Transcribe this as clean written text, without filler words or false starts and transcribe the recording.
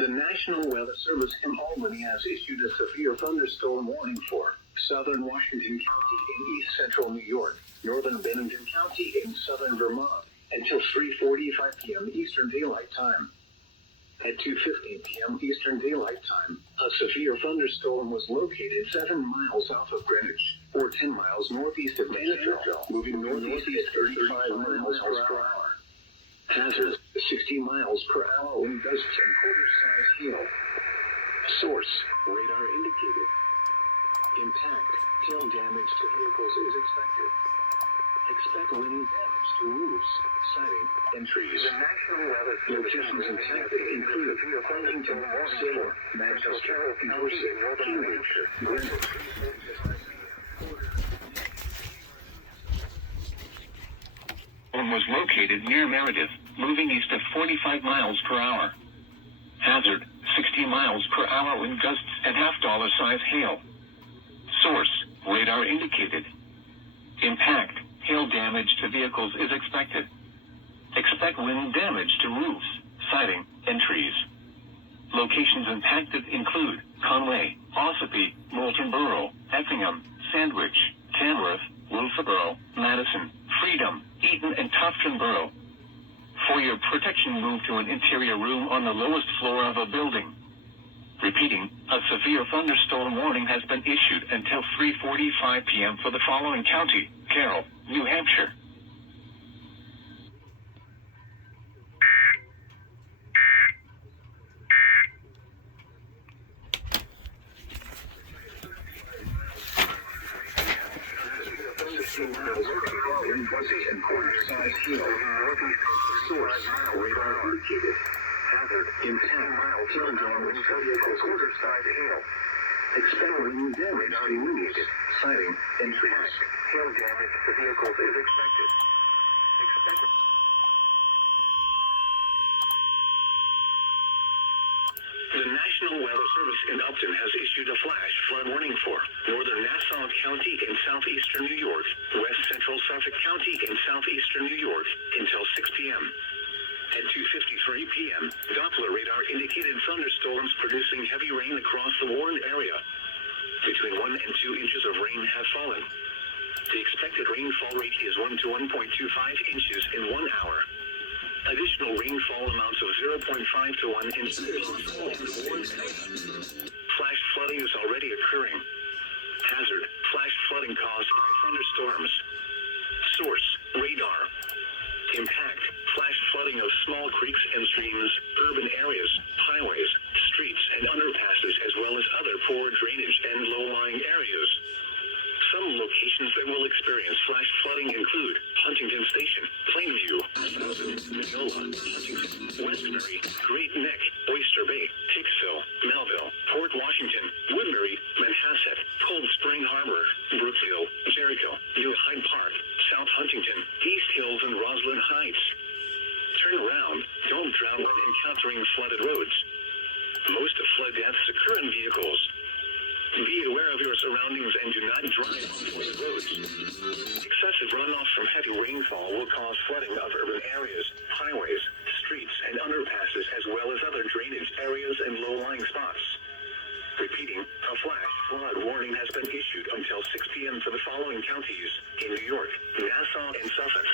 The National Weather Service in Albany has issued a severe thunderstorm warning for southern Washington County in east central New York, northern Bennington County in southern Vermont, until 3:45 p.m. Eastern Daylight Time. At 2:15 p.m. Eastern Daylight Time, a severe thunderstorm was located 7 miles south of Greenwich, or 10 miles northeast of Nashville, moving northeast at 35 miles per hour. Hazard 60 miles per hour wind gusts and quarter-size hail. Source, radar indicated. Impact, hail damage to vehicles is expected. Expect wind damage to roofs, siding, and trees. The National Weather Locations impacted include Arlington, Salem, Manchester, Dorset, Cambridge, Greenwich. Was located near Meredith, moving east at 45 miles per hour. Hazard, 60 miles per hour wind gusts and half-dollar size hail. Source, radar indicated. Impact, hail damage to vehicles is expected. Expect wind damage to roofs, siding, and trees. Locations impacted include Conway, Ossipee, Moulton Borough, Effingham, Sandwich, Tamworth, Wilkesboro, Madison, Freedom, Eaton, and Tufton Borough. For your protection, move to an interior room on the lowest floor of a building. Repeating, a severe thunderstorm warning has been issued until 3:45 p.m. for the following county: Carroll, New Hampshire. And quarter-size hail. Source, radar indicated. Hazard, impact, hail damage to vehicles, quarter-size hail. Expect wind damage to roofs, siding, and trees. Hail damage to vehicles is expected. The National Weather Service in Upton has issued a flash flood warning for northern Nassau County in southeastern New York, west central Suffolk County in southeastern New York, until 6 p.m. At 2:53 p.m., Doppler radar indicated thunderstorms producing heavy rain across the warned area. Between 1 and 2 inches of rain have fallen. The expected rainfall rate is 1 to 1.25 inches in 1 hour. Additional rainfall amounts of 0.5 to 1 inch. Flash flooding is already occurring. Hazard, flash flooding caused by thunderstorms. Source, radar. Impact, flash flooding of small creeks and streams, urban areas, highways, streets, and underpasses, as well as other poor drainage and low-lying areas. Some locations that will experience flash flooding include Huntington Station, Plainview, Mineola, Huntington, Westbury, Great Neck, Oyster Bay, Hicksville, Melville, Port Washington, Woodbury, Manhasset, Cold Spring Harbor, Brookville, Jericho, New Hyde Park, South Huntington, East Hills, and Roslyn Heights. Turn around, don't drown when encountering flooded roads. Most flood deaths occur in vehicles. Be aware of your surroundings and do not drive on flooded roads. Excessive runoff from heavy rainfall will cause flooding of urban areas, highways, streets, and underpasses, as well as other drainage areas and low-lying spots. Repeating, a flash flood warning has been issued until 6 p.m. for the following counties in New York, Nassau, and Suffolk.